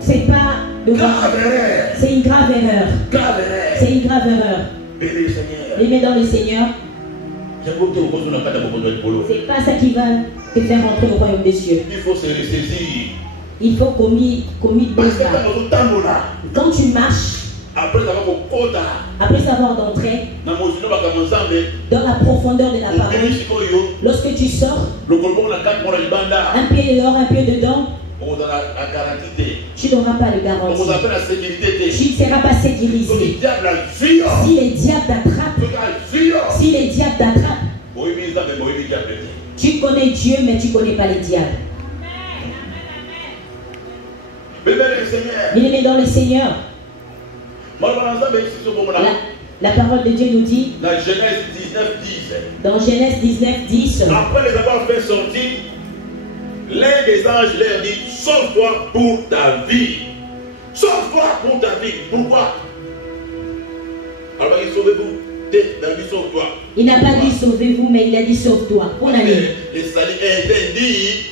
c'est pas c'est une grave erreur. C'est une grave erreur. Aimer dans le Seigneur, c'est pas ça qui va te faire rentrer au royaume des cieux. Il faut se ressaisir. Il faut commis quand tu marches, après avoir d'entrer dans la profondeur de la parole, lorsque tu sors, un pied dehors, un pied dedans, tu n'auras pas de garantie. Tu ne seras pas sécurisé. Si les diables t'attrapent, tu connais Dieu, mais tu ne connais pas les diables. Bien-aimé dans le Seigneur, la parole de Dieu nous dit dans Genèse 19:10, après les avoir fait sortir, l'un des anges leur dit: sauve-toi pour ta vie. Sauve-toi pour ta vie. Pourquoi? Alors il dit: sauvez-vous. Sauve-toi. Il n'a pas dit sauvez-vous, mais il a dit sauve-toi. Pour la vie. Les salis interdits.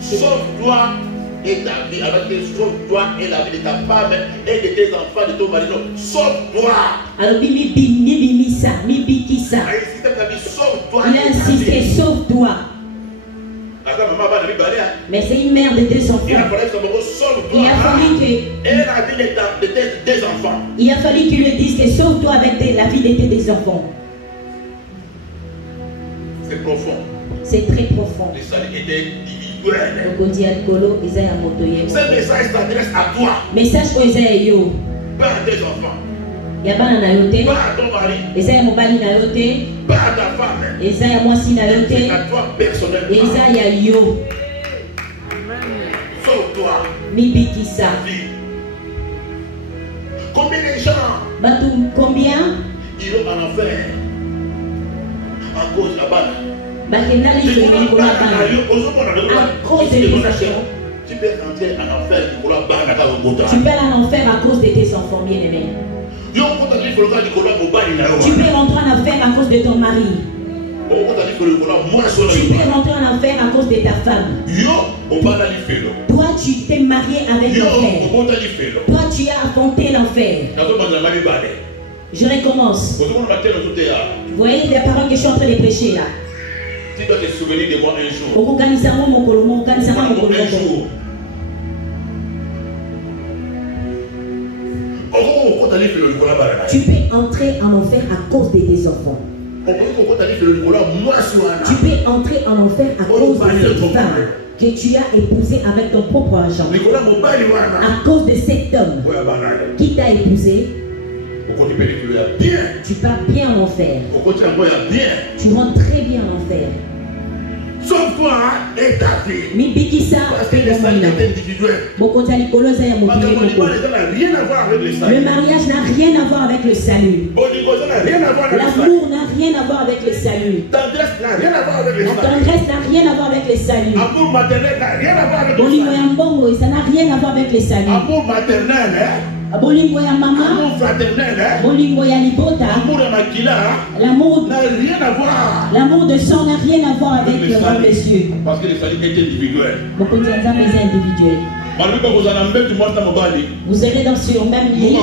Sauve-toi et ta vie. Alors sauve-toi et la vie de ta femme et de tes enfants, de ton mari. Sauve-toi. Alors Bimisa, Mibikisa. Il a insisté, sauve-toi. Mais c'est une mère de deux enfants. Il a fallu qu'il lui dise que sauve-toi avec la vie de tes deux enfants. C'est profond. C'est très profond. Les salis étaient individuels. Ce message s'adresse à toi. Message pour Isaïe. Pas à tes enfants. Yabana na yote. Pas à ton mari. Isaïe mobali na yote. Pas à ta femme. Isaïe mwasi na yote. C'est à toi personnellement. Isaïe yo. Sauve-toi. Mibikisa. Combien de gens? Combien? Ils vont en enfer. À cause de la banne. À cause de tes enfants. Tu peux rentrer en enfer. Tu peux aller en enfer à cause de tes enfants bien-aimés. Tu peux rentrer en enfer à cause de ton mari. Tu peux rentrer en enfer à cause de ta femme. Toi, tu t'es marié avec l'enfer. Toi, tu as affronté l'enfer. Je recommence. Vous voyez les paroles que je suis en train de prêcher là. Tu dois te souvenir de moi un jour. Tu peux entrer en enfer à cause de tes enfants. Tu peux entrer en enfer à cause de cette femme que tu as épousée avec ton propre argent. À cause de cet homme qui t'a épousé. Tu pars bien en enfer. Tu rentres très bien en enfer. Sauve-toi et ta vie. Parce que les salis est individuel. Le mariage n'a rien à voir avec le salut. L'amour n'a rien à voir avec le salut. La tendresse n'a rien à voir avec le salut. L'amour maternel n'a rien à voir avec le salut. Ça n'a rien à voir avec le salut. Amour maternel, bolingo ya mama, amour fraternel, bolingo ya libota, amour ya makila, l'amour n'a rien à voir. L'amour de sang n'a rien à voir avec le roi des cieux. Parce que le salut est individuel. Beaucoup de gens sont individuels. Vous serez dans sur même lit.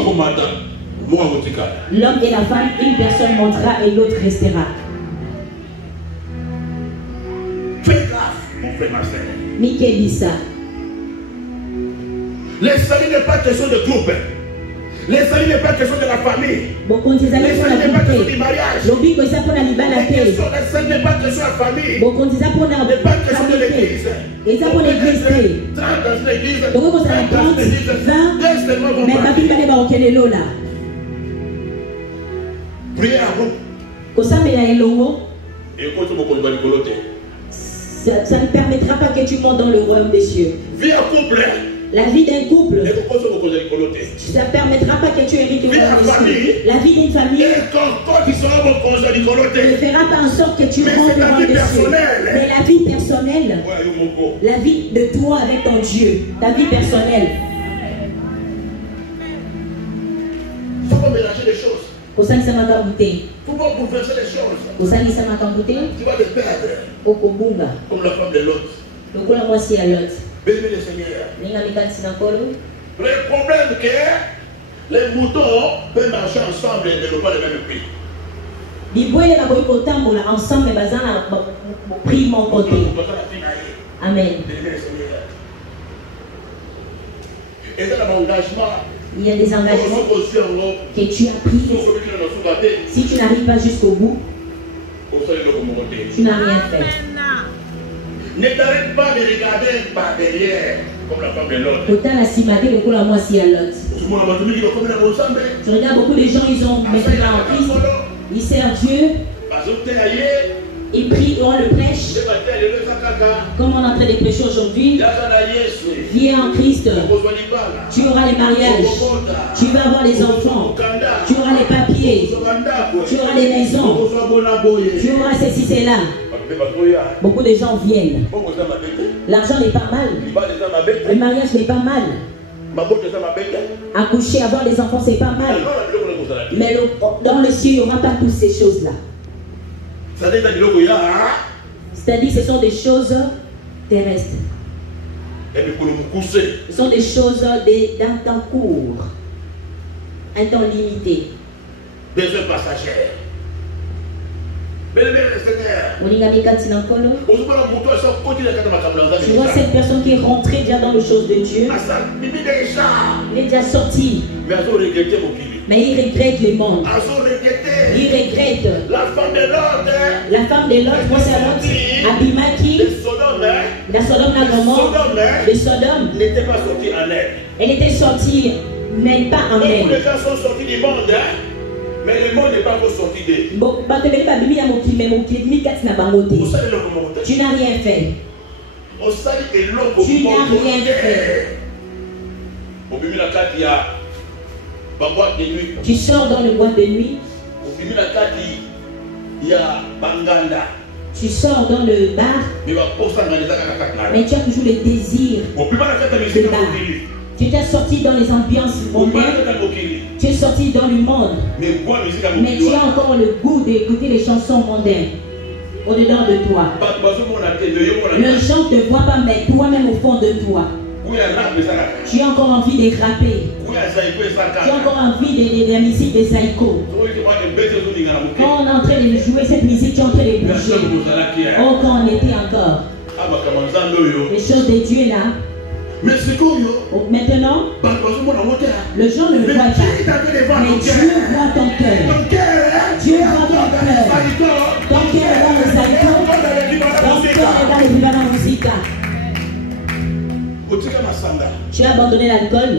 L'homme et la femme, une personne montera et l'autre restera. Fais gaffe, mon frère, ma sœur. Mickey dit ça. Le salut n'est pas question de groupe. Le salut n'est pas question de la famille. Le salut n'est pas question du mariage. Le salut n'est pas question de la famille. n'est pas question de l'église. Dans une église, priez à vous. Ça ne permettra pas que tu montes dans le royaume des cieux. Vie en couple. La vie d'un couple, ça ne permettra pas que tu hérites le royaume des cieux. La vie d'une famille ne fera pas en sorte que tu rentres dans le royaume des cieux. Mais la vie personnelle, la vie de toi avec ton Dieu, ta vie personnelle. Il faut pas mélanger les choses. Tu vas bouleverser les choses. Tu vas te perdre. Comme la femme de Lot. Béni le Seigneur. Le problème est que les moutons peuvent marcher ensemble et ne pas le même prix. Amen. Et c'est un engagement. Il y a des engagements que tu as pris. Si tu n'arrives pas jusqu'au bout, tu n'as rien fait. Ne t'arrête pas de regarder par derrière comme la femme de Lot. Tu regardes beaucoup de gens, ils ont maintenant en Christ. Ils servent Dieu. Ils prient, on le prêche. Comme on est en train de prêcher aujourd'hui. Viens en Christ. Tu auras les mariages. Tu vas avoir les enfants. Tu auras les papiers. Tu auras les maisons. Tu auras ceci, cela. Beaucoup de gens viennent. L'argent n'est pas mal. Le mariage n'est pas mal. Accoucher, avoir des enfants, c'est pas mal. Mais dans le ciel, il n'y aura pas toutes ces choses-là. C'est-à-dire, ce sont des choses terrestres. Ce sont des choses d'un temps court, un temps limité. Des œuvres passagères. Tu vois cette personne qui est rentrée déjà dans les choses de Dieu. Il est déjà sorti. Mais il regrette le monde. Il regrette. La femme de Lot. La femme de Lot, moi c'est Lot. Abimaki. La Sodome, la Gomorrhe. De Sodome. N'était pas sortie en elle. Elle était sortie, mais pas en elle. Beaucoup de gens sont sortis du monde, mais le monde n'est pas encore sorti d'elle. Tu n'as rien fait. Tu n'as rien fait. Tu sors dans le boîte de nuit. Tu sors dans le bar. Mais tu as toujours le désir de bar. Tu es sorti dans les ambiances mondaines. Tu es sorti dans le monde. Mais tu as encore le goût d'écouter les chansons mondaines au-dedans de toi. Les gens ne te voient pas, mais toi-même au fond de toi. Tu as encore envie de rapper. Tu as encore envie de la musique des Saïko. Quand on est en train de jouer cette musique, tu es en train de bouger. Oh, quand on était encore. Les choses de Dieu là. Maintenant, le gens ne le voit pas. Mais Dieu voit ton cœur. Dieu voit ton cœur. Ton cœur est dans le Saïko. Ton cœur est dans le Vivana Musika. Tu as abandonné l'alcool.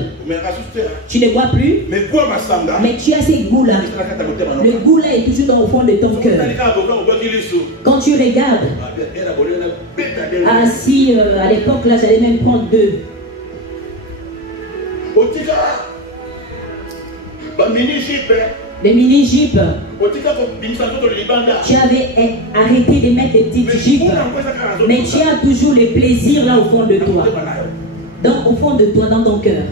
Tu ne bois plus. Mais tu as ces goûts-là. Le goût-là est toujours au fond de ton cœur. Quand tu regardes, si à l'époque là, j'allais même prendre 2. Les mini-jeeps. Tu avais arrêté de mettre des petites jeeps. Mais tu as toujours le plaisir là au fond de toi. Donc au fond de toi, dans ton cœur.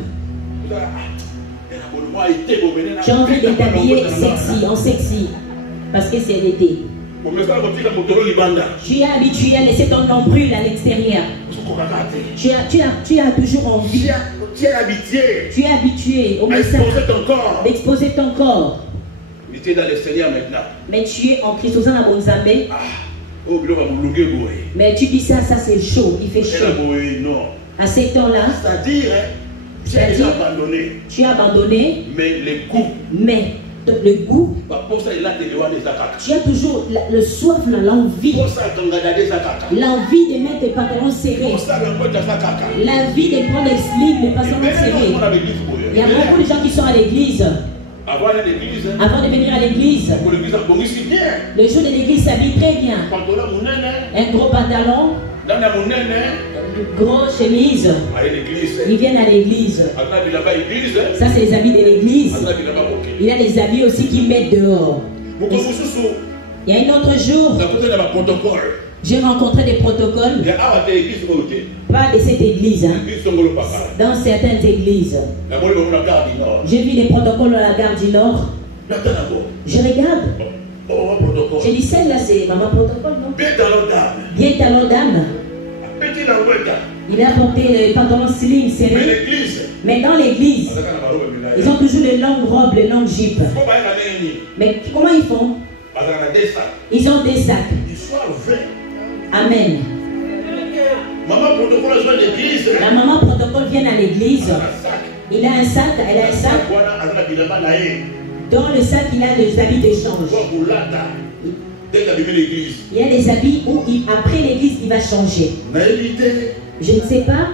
Tu as envie de t'habiller sexy, en sexy. Parce que c'est l'été. Tu es habitué à laisser ton nombril à l'extérieur. Tu as toujours envie. Tu es habitué. Tu es habitué au message d'exposer ton corps. Tu es dans le Seigneur maintenant. Mais tu es en Christ, mais tu dis ça c'est chaud, il fait chaud. À ces temps-là, c'est-à-dire, tu as abandonné. Mais le goût. Mais le goût. Tu as toujours le soif, l'envie. L'envie de mettre tes pantalons serrés. L'envie de prendre les slips, les pantalons serrés. Il y a beaucoup de gens qui sont à l'église. Avant de venir à l'église, le jour de l'église s'habille très bien. Un gros pantalon, une grosse chemise. Ils viennent à l'église. Ça, c'est les habits de l'église. Il y a des habits aussi qui mettent dehors. Il y a un autre jour, j'ai rencontré des protocoles. Pas de cette église. Dans certaines églises. J'ai vu des protocoles à la gare du Nord. Je regarde. J'ai dit, celle-là, c'est maman protocole, non? Bien talon d'âme. Il a porté le pantalon slim, serré. Mais dans l'église, ils ont toujours les longues robes, les longues jupes. Mais comment ils font? Ils ont des sacs. Amen. La maman protocole vient à l'église. Il a un sac, elle a un sac. Dans le sac, il a des habits d'échange. Il y a des habits où, après l'église, il va changer. Je ne sais pas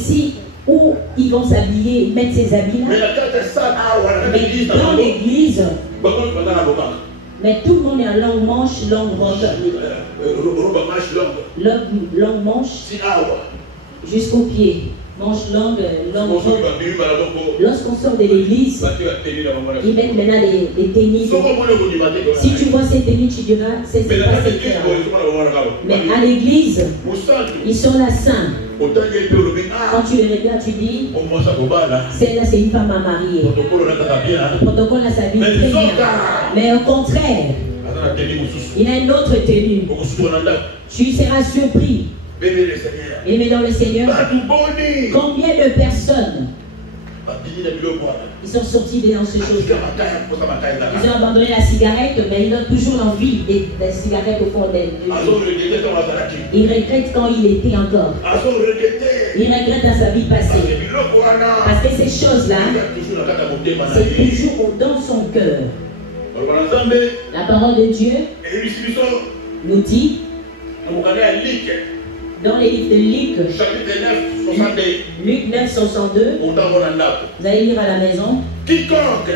si où ils vont s'habiller, mettre ces habits-là. Mais dans l'église, mais tout le monde est en longue manche, longue robe. Longue manche jusqu'au pied. Manche longue, longue robe. Lorsqu'on sort de l'église, ils mettent maintenant des tennis. Si tu vois ces tennis, tu diras, c'est pas cette terre. Mais à l'église, ils sont là saints. Quand tu les regardes, tu dis, celle-là c'est une femme à marier. Le protocole a sa vie très bien. Mais au contraire, il a une autre tenue. Tu seras surpris. Aimé dans le Seigneur, combien de personnes ils sont sortis dans ces choses-là? Ils ont abandonné la cigarette, mais ils ont toujours l'envie de la cigarette au fond d'elle. Ils regrettent quand il était encore. Ils regrettent dans sa vie passée. Parce que ces choses-là, c'est toujours dans son cœur. La parole de Dieu nous dit dans les livres de Luc, chapitre 9, 62. Luc 9, 62, vous allez lire à la maison. Quiconque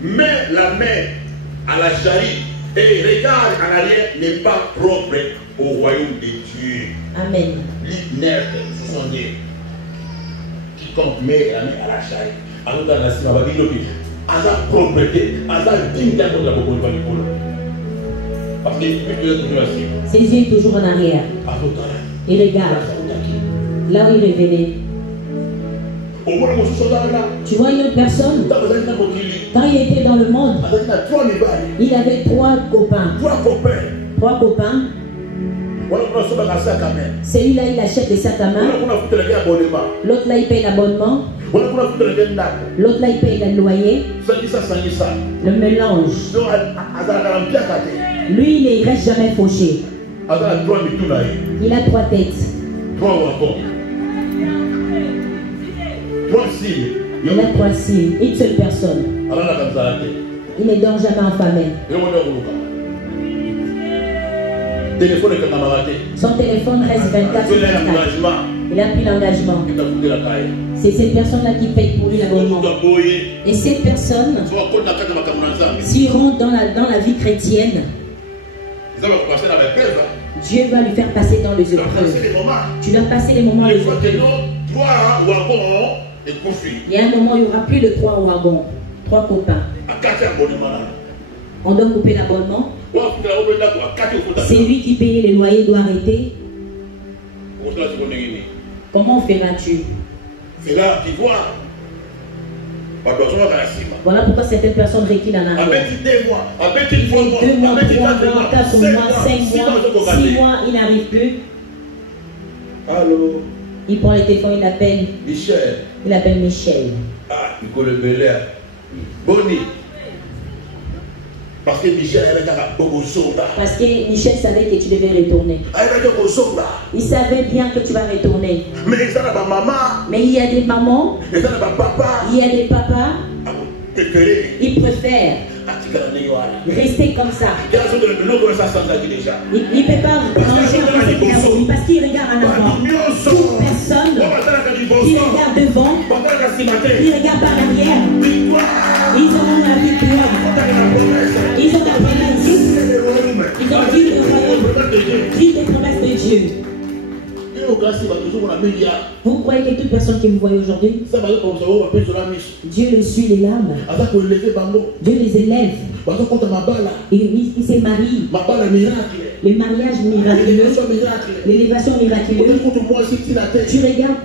met la main à la charite et regarde en arrière n'est pas propre au royaume de Dieu. Amen. Luc 9, 62. Quiconque met la main à la charite, à sa propreté, à sa dignité, ses yeux toujours en arrière. Il regarde là où il est venu. Tu vois une autre personne, quand il était dans le monde, il avait trois copains. Celui-là, il achète des sacs à main. L'autre là, il paye l'abonnement. L'autre là, il paye le loyer. Le mélange. Lui, il ne reste jamais fauché. Il a trois têtes. Il a trois signes. Une seule personne. Il ne dort jamais en famille. Son téléphone reste 24 sur 24. Il a pris l'engagement. C'est cette personne-là qui paye pour lui l'abonnement. Et cette personne, s'il rentre dans la vie chrétienne, Dieu va lui faire passer dans les épreuves. Tu vas passer les moments les épreuves. Il y a un moment où il n'y aura plus de trois wagons, trois copains. On doit couper l'abonnement. C'est lui qui paye les loyers, doit arrêter. Comment feras-tu? Voilà pourquoi certaines personnes reculent en arrière. Il fait 2 mois, 3 mois, 4 mois, 5 mois, 6 mois, il n'arrive plus. Allô? Il prend le téléphone, il appelle Michel. Il appelle Michel. Ah, il connaît Belair. Boni. Parce que Michel savait que tu devais retourner. Il savait bien que tu vas retourner. Mais il y a des mamans, il y a des papas, ils préfèrent rester comme ça. Il ne peut pas manger parce qu'il regarde en avant. Toute personne qui regarde devant, qui regarde par l'arrière, ils auront la victoire. Ils ont la promesse. Ils ont dit le royaume. Dit les promesses de Dieu. Vous croyez que toute personne qui me voit aujourd'hui, Dieu le suit les larmes. Dieu les élève. Il se marie. Le mariage miraculeux. L'élévation miraculeuse. Tu regardes.